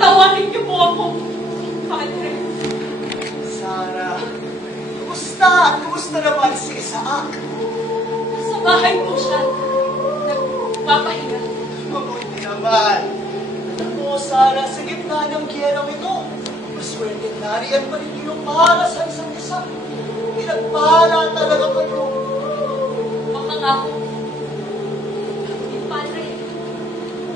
Patawarin niyo po ako, Padre. Sara, kumusta? Kumusta naman si Isaac? Sa bahay po siya. Nagpapahinga. Mabuti naman. Alam mo, Sara, sa gitna ng giyerang ito, maswerte na riyan pa rin yung para sa isang isa. Pinagpala talaga kayo. Baka nga po. Padre,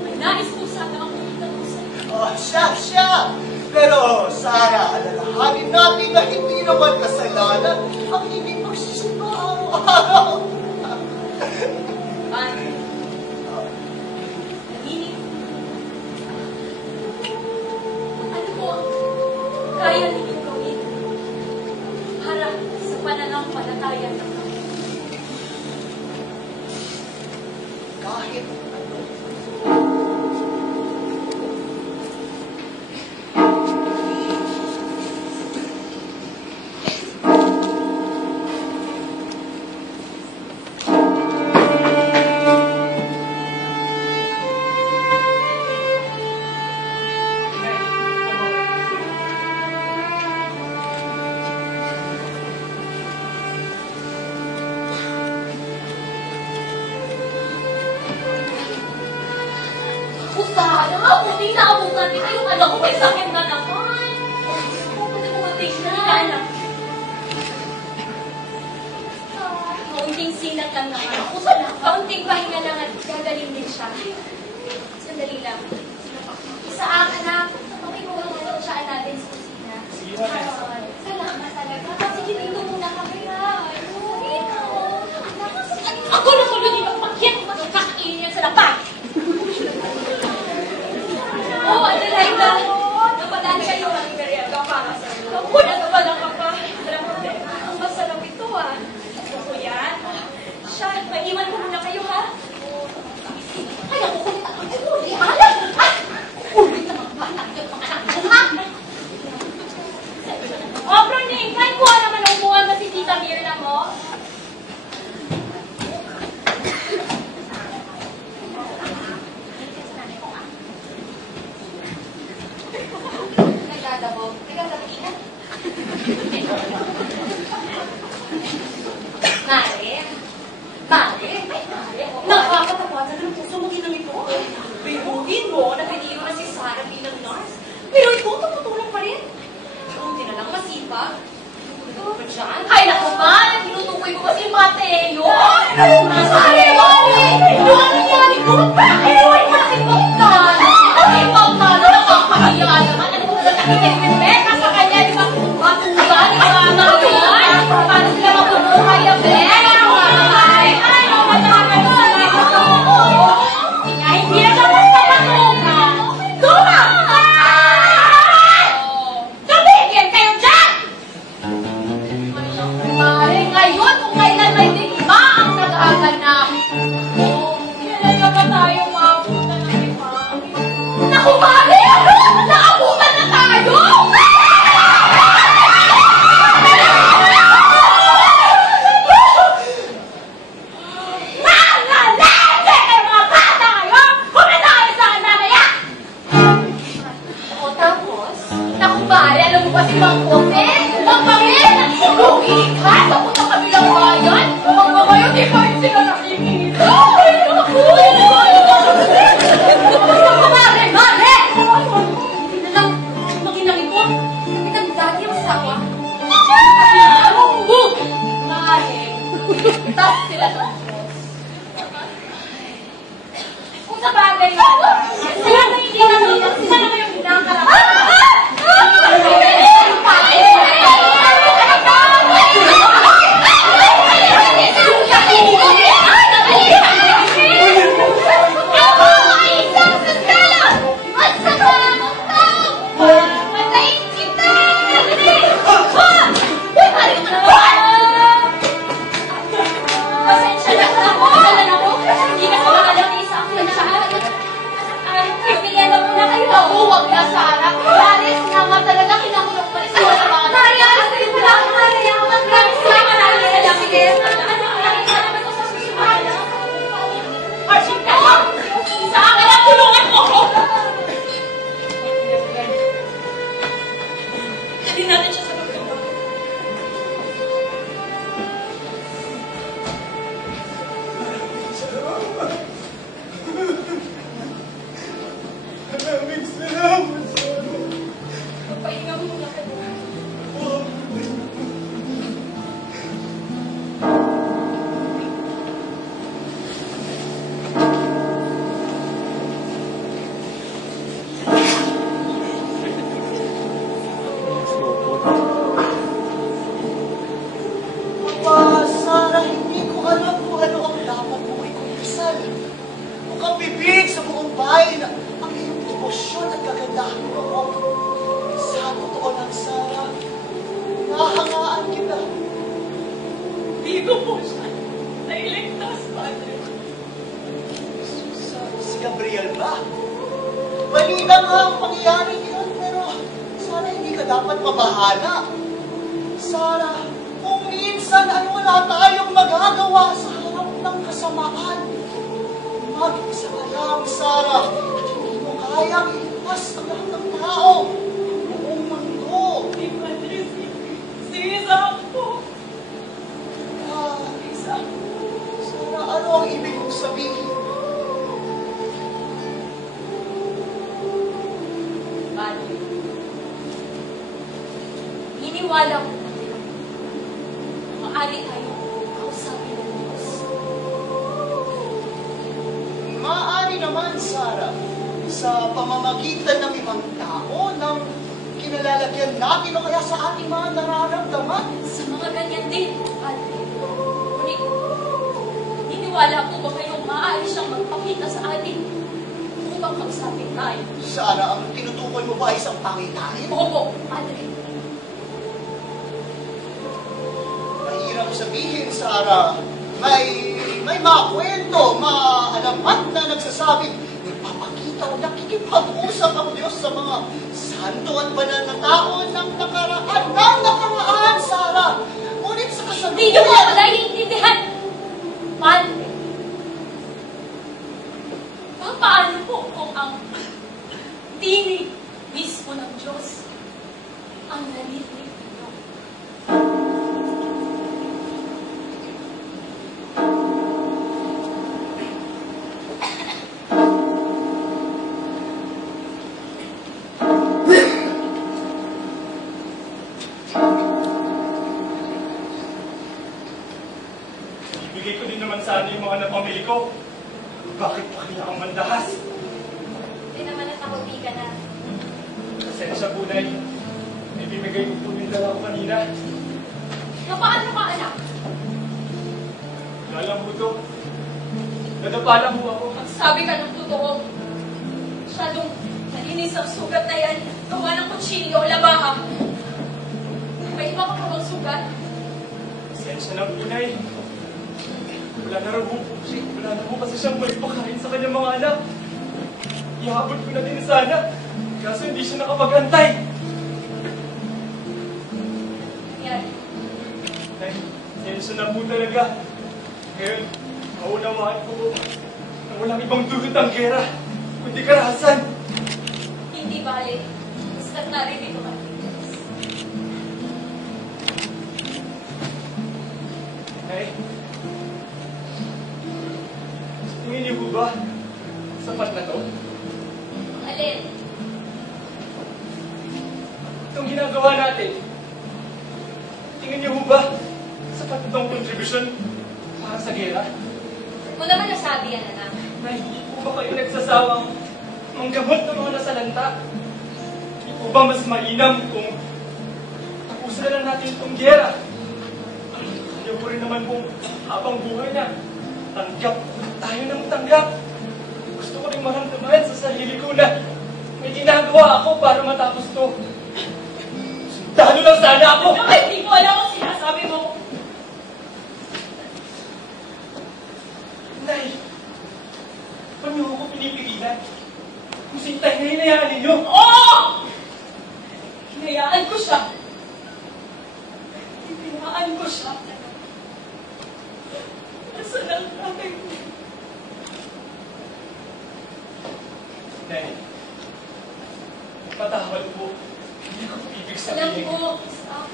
may nais po sana akong itapusin. Oh, siya. Pero, Sara, alalahanin natin na hindi naman kasalanan ang hindi pagsisimba araw-araw. Padre, naginig. Ano po ang kaya ninyong gawin para sa pananampalataya ng mga Kahit ano. Buti naabutan kita yung anak ko, may sakit na naman. Buti bumating na. Anak. Kaunting sinat lang naman. Kaunting pahinga lang at gagaling din siya. Sandali lang. Isa anak. Makikulong mo siya natin sa kusina. Salamat talaga. Sige, dito muna kami ha. Ako na ko din ang pagyat. Makakainin yan sa lapag. Oo, Adelaida. Napadaan kayo ng merienda para sa iyo. Naku, nagabala ka pa. Alam mo, ang masarap ito ah. Ako yan. Siya, maiwan ko muna kayo ha. Ay, ako kulit ako. Ay, uli, alam. Ah! Uli na magbata. Yung mga anak mo ha. O, Bruning, kain kuha naman ang buwan ba si Tita Mirna mo? Nakakatawa sa puso mo ginamit mo. Biruhin mo na piniro na si Sarah bilang nurse. Pero ikaw tumutulong pa rin. Hindi na lang masipag. Ay, naku ba? Tinutukoy mo ba si Mateo? Sorry, Wally! Yung ano nangyari ko? Bakit mo na kipagtalo? Kipagtalo? Nakakahiya naman. Ano mo na nakikipipeka sa kanya? Di ba? Matuga, di ba? Ngayon? Paano sila mabubuhay ang beka? Hindi na dapat ka matuga. Tuma! Tumigil kayo dyan! Mare, ngayon kung kailan may digma ang nag-aganap. Kailan na ba tayo maabutan ng iba? Naku, Mare! Naabutan na tayo! Kasi bang kote, magpangin, lugi ka sa punang kabilang bayan, magpamayo, di ba yung sila nakikita? Ay, naku! Mare, Mare! Hindi na lang maginangin ko. Kitang dati ang sawa. Mare, tapos sila sa kung sa bagay na, sila na hindi namin, sila na yung hinakarap. Pasensya na Dalhin natin siya sa pagkawa. Maraming salamat, Sarah. Magpahinga mo muna ka na. Papa, Sarah, hindi ko alam kung ano ang dapat mo ikumprisal. Mukhang bibig sa buong bahay na ang iyong emosyon at kagandahan mo. Sa totoo lang, Sarah, nahangaan kita. Hindi ko po siya nailigtas, Padre. Si Gabriel ba? Mali na nga ang pangyayari yun, pero sana hindi ka dapat mabahala. Sarah, kung minsan ay wala tayong magagawa sa harap ng kasamaan, mag-isa ka lang, Sarah. Hindi mo kayang iligtas ang lahat ng tao, ang buong mundo. Hindi, Padre. Si Isaac po. Sarah, ano ang ibig kong sabihin? Padre. Iniwala ko na maaari tayong kausapin ng Diyos. Maaari naman, Sarah, sa pamamagitan ng ibang tao, ng kinalalagyan natin o kaya sa ating mga nararamdaman. Sa mga ganyan din, Padre. Ngunit, niniwala ko ba kayong maaari siyang magpakita sa atin upang kausapin tayo? Sarah, ang tinutukoy mo ba ay isang pangitain? Opo, Padre. Mahirap sabihin, Sarah. May mga kwento, maalamat na nagsasabing nagpapakita o nakikipag-usap ang Diyos sa mga santo at banal na tao ng nakaraan, Sarah. Ngunit sa Hindi niyo po ako kasalukuyan, naiintindihan. Padre. Paano po kung ang tinig mismo ng Diyos ang narinig ninyo? Ibigay ko din naman sana yung mga napamili ko. Bakit pa kailangang mandahas? Hindi naman natakabi ka na. Pasensya po, Nay. May bibigay ko po yung dala ko kanina. Paano ka, anak? Wala lang po ito. Nadapa lang po ako. Magsabi ka ng totoo. Masyadong nalinis ang sugat na yan. Gawa ng kutsilyo o labaha. May iba ka pa bang sugat? Pasensya na po, Nay. Wala na po kasi siyang may pakain sa kanyang mga anak. Ihabot ko na din sana. Kaso hindi siya nakapag-antay. Yan. Nay, pasensya na po talaga. Ngayon, maunawaan ko po na walang ibang dulot ang gera, kundi karahasan. Hindi bale. Basta't narito ka. Nay, tingin niyo po ba sapat na to? Alin? Itong ginagawa natin, tingin niyo po ba sapat itong kontribusyon para sa gera? Mo naman nasabi yan, anak. Nay, hindi po ba kayo nagsasawang manggamot ng mga nasalanta? Hindi po ba mas mainam kung tapusin na lang natin itong gera? Kaya po rin naman kung habang buhay na, tanggap tayo ng tanggap. Gusto ko rin maramdaman sa sarili ko na may ginagawa ako para matapos to. Sundalo lang sana ako! Bakit hindi mo alam ang sinasabi mo? Nay, ba't niyo ako pinipigilan? Kung sintay na hinayaan ninyo, Oo! Hinayaan ko siya. Hinayaan ko siya. Nasaan ang tatay ko? Nay, patawad po. Hindi ko ibig Alam sabihin. ko, Isaac,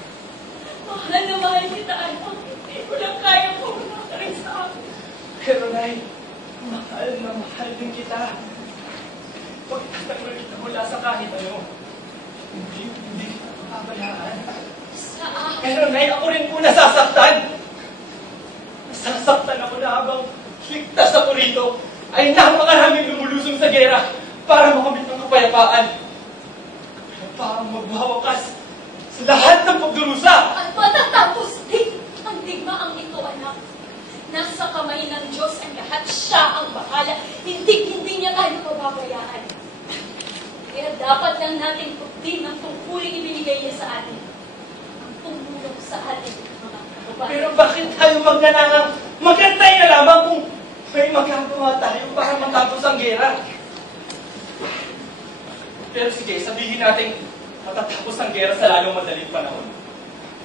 mahal na mahal kita, anak. Hindi ko lang kaya pumunta ka rin sa akin. Pero Nay, mahal na mahal din kita. Huwag tatanggol kita mula sa kahit ano. Hindi kita papabayaan. Isaac, Pero Nay, ako rin po nasasaktan. Nasasaktan ako na habang ligtas ako rito ay napakaraming lumulusong sa gera para makamit ng kapayapaan. Kapayapaang magwawakas sa lahat ng pagdurusa. at matatapos din ang digmaang ito, anak. Nasa kamay ng Diyos ang lahat. Siya ang bahala. Hindi niya tayo pababayaan. Kaya dapat lang natin pagdin ang tungkuling ibinigay niya sa atin. Ang tumulong sa atin, mga kababayan. Pero bakit tayo magnanangang magantay na lamang kung may magagawa tayo para matapos ang gera? Pero sige, sabihin natin matatapos ang gera sa lalong madaling panahon.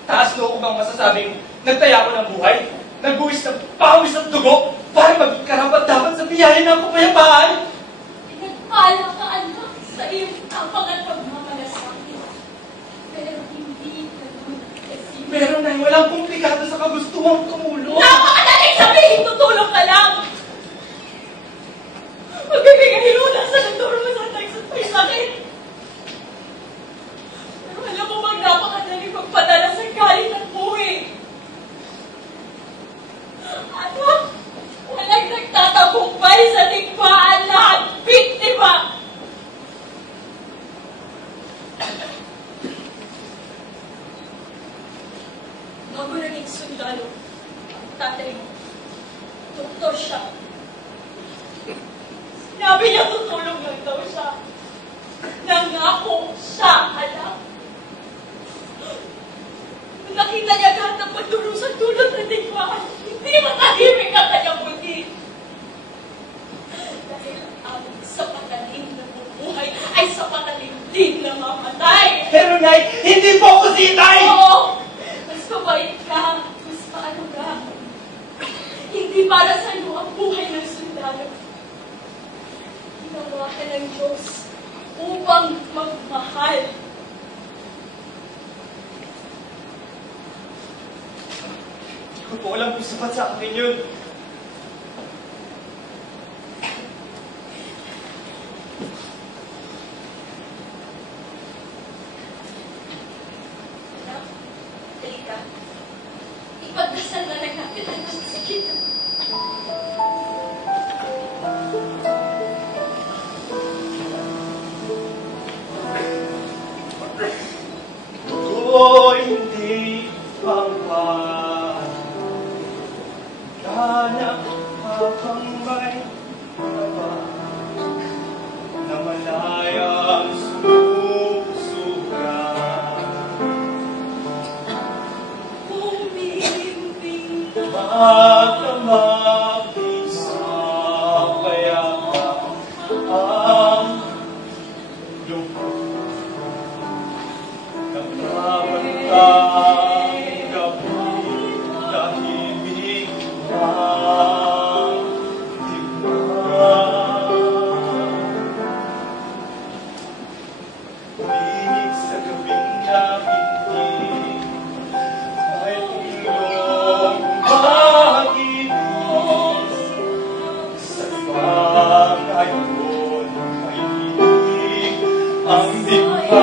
Taas loob ko bang masasabing nagtaya ko ng buhay? Nagbuwis ng pawis at dugo para maging karapat-dapat sa biyahe ng kapayapaan? Pinagpala ka, anak, sa iyong tapang at pagmamalasakit. Pero hindi ganun kasi. Pero Nay, walang komplikado sa kagustuhang tumulong. Napakadaling sabihin, tutulong ka lang! Magbibigay luna sa nagturo mo sa text at may sakit. Pero alam mo bang napakadaling magpadala sa galit at buhay? Anak, walang nagtatagumpay sa digmaan, lahat biktima! Bago naging sundalo, ang tatay mo, doktor siya. Sinabi niya tutulong lang daw siya. Nangako siya, alam. Nung nakita niya lahat ng pagdurusan tulad ng digmaan, hindi matahimik ang kanyang buti. Dahil ang sa patalim na bumuhay ay sa patalim din na mamatay. Pero Nay, hindi po ako si Itay! Oo! Mas mabait ka, mas paano ka. Hindi para sa iyo ang buhay ng sundalo. Ginawa ka ng Diyos upang magmahal. Hindi ko po alam kung sapat sa akin yun. Anak, halika. Ipagdasal na lang natin ang sakit. Ko hindi pangwan. Kana habang may taba na malayang sumusukan. Umiimbing ka. Magdamag sa payapa ang lupa. Kapag gabi, tahimik ang digmaan. Linig sa gabing nakikinig, may tulong mag-ibig. Sa ibang ngayon, may linig ang digmaan.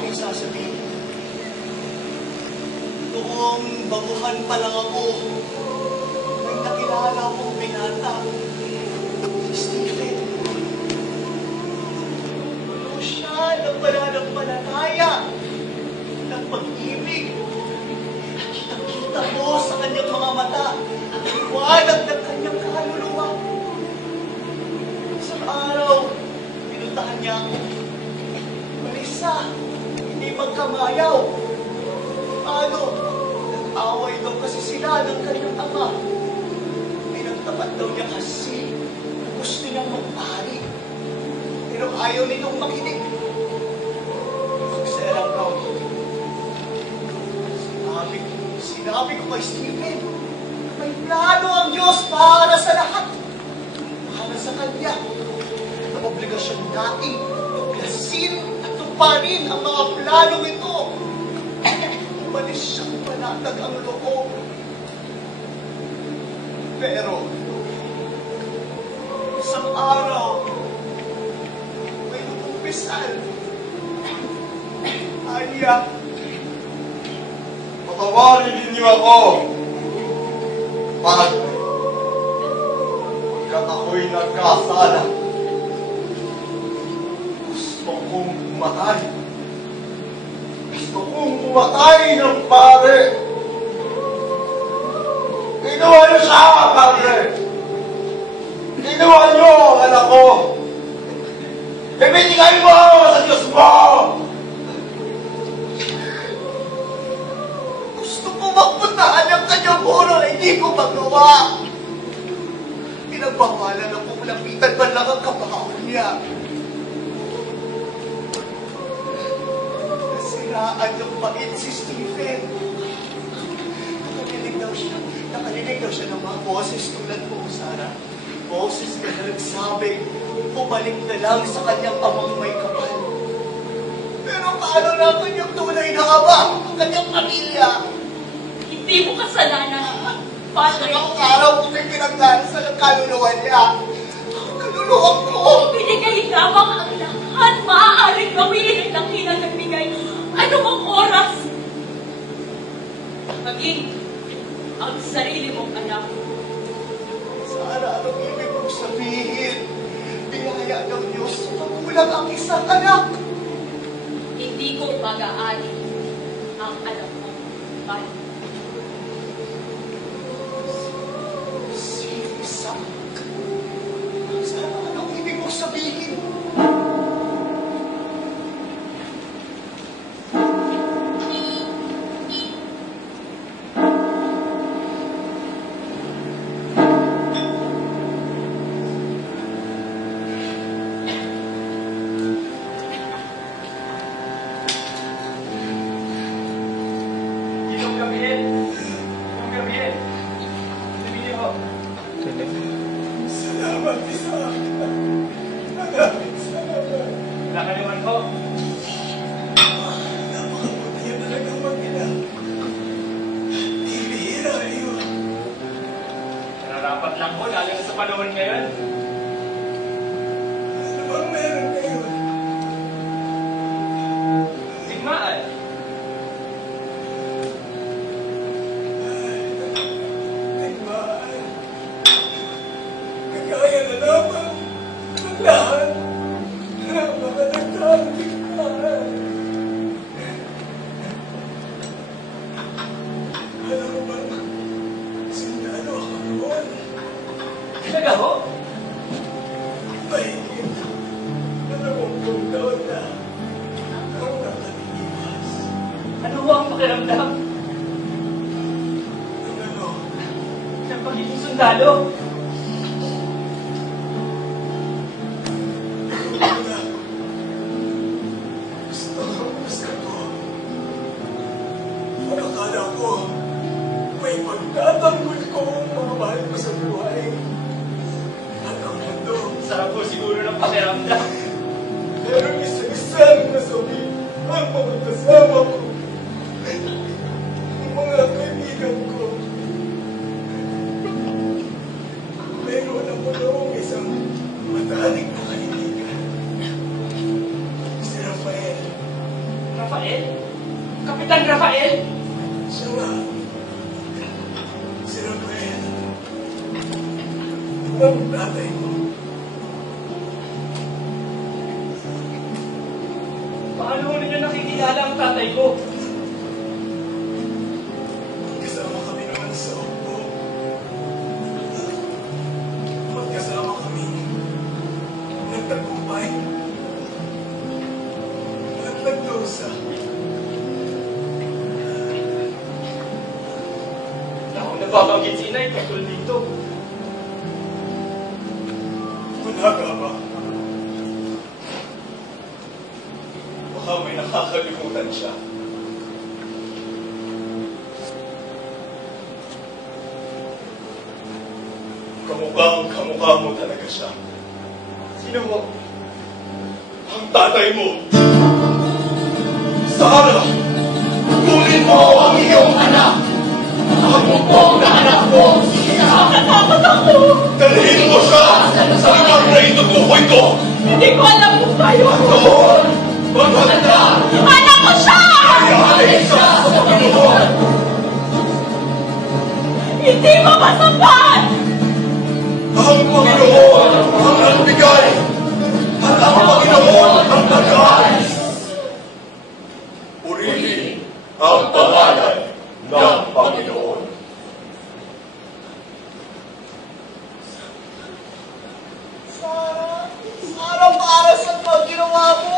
aking sasabihin. Noong baguhan pa lang ako, may nakilala akong binata, si Stephen. Puno siya ng pananampalataya, ng pag-ibig. Nakita mo sa kanyang mga mata ang liwanag ng kanyang kaluluwa. Isang araw, pinuntahan niya ako. Marisa, hindi magkamayaw. Ano? Nag-away daw kasi sila ng kanyang ama. Pinagtapat daw niya kasi gusto niyang magpari. Pero ayaw nitong makinig. Magserang daw. Sinabi ko kay Stephen, may plano ang Diyos para sa lahat. Para sa Kanya. Ang obligasyon natin, tuklasin at tuparin ang mga planong ito. Umalis siyang panatag ang loob. Pero, isang araw, may lumumpisan. Anya, patawarin ninyo ako. Padre, pagkat ako'y nagkasala, gusto kong umatay. Gusto kong umatay ng pare. Ginawa niyo siya, Padre. Ginawa niyo ang anak ko. Ibinigay mo sa Diyos mo. gusto ko magpuntahan ang kanyang puro na hindi ko magawa. Pinagbawalan na po lapitan man lang ang kabahan niya. Nasiraan ng bait si Stephen. Nakalinig daw siya ng mga boses tulad mo, Sarah. Boses na nagsabing, bumalik na lang sa kanyang amang may kapal. Pero paano na ang kanyang tunay na ama, ang kanyang pamilya? Hindi mo kasalanan, Padre. Ang araw ko may pinagdarasal ang kaluluwa niya. Ang kaluluwa ko. Binigay lamang ang lahat maaaring gawin ng hinanagbigay. Anumang oras. Maging ang sarili mong anak. Sarah, anong ibig mong sabihin? Biyaya ng Diyos sa magulang ang isang anak. Hindi ko pag-aari ang anak mo, Padre. Sisa. Sarah, anong ibig mong sabihin? Yung gabihin. Sabi niyo ho. Salamat, Isa. Maraming salamat. Wala ka naman ho. Napakabuti yan talagang mag-ina. Ibihira yun. Nararapat lang ho, lalo na sa panahon ngayon. Ano bang meron ngayon? Tigmaan. Tigmaan. Kagaya na lamang ng lahat ng mga nagtaang tigmaan. Alam mo ba, sundalo ako noon. Talaga ho? Mahigit. 20 taon na ang nakalipas. Ano ho ang pakiramdam Ano? ng pagiging sundalo? Gusto ko. Akala ko, may pagtatanggol ko ang mga mahal ko sa buhay. Ano na to? Sarap po siguro ng pakiramdam. Pero isa-isang nasabi ang mga kasama ko. Ang mga kaibigan ko. Meron ako noong isang mataling na kaibigan. Si Rafael. Rafael? Dan Rafael? Siya nga. Si Rafael. Ang tatay ko. Paano ho ninyo nakikilala ang tatay ko? Kasama kami naman sa Opo. Magkasama kami. Nagtagumpay. At nagdusa. Ako nababanggit si inay tungkol dito. Wala ka ba? Baka may nakakalimutan siya. Kamukha mo talaga siya. Sino ho? Ang tatay mo. Sarah! Kunin mo ang iyong anak! Ang bukong na anak mo! Nakatakot ako! Dalhin mo siya sa lugar na itutukoy ko! Hindi ko alam kung tayo. Doon! Maganda! Anak ko siya! Ihalin siya sa Panginoon! Hindi mo masapat! Ang Panginoon ang nagbigay! At ang Panginoon ang nag-aayos! Purihin ang pangalan ng Panginoon. Sarah, para sa mga ginawa mo.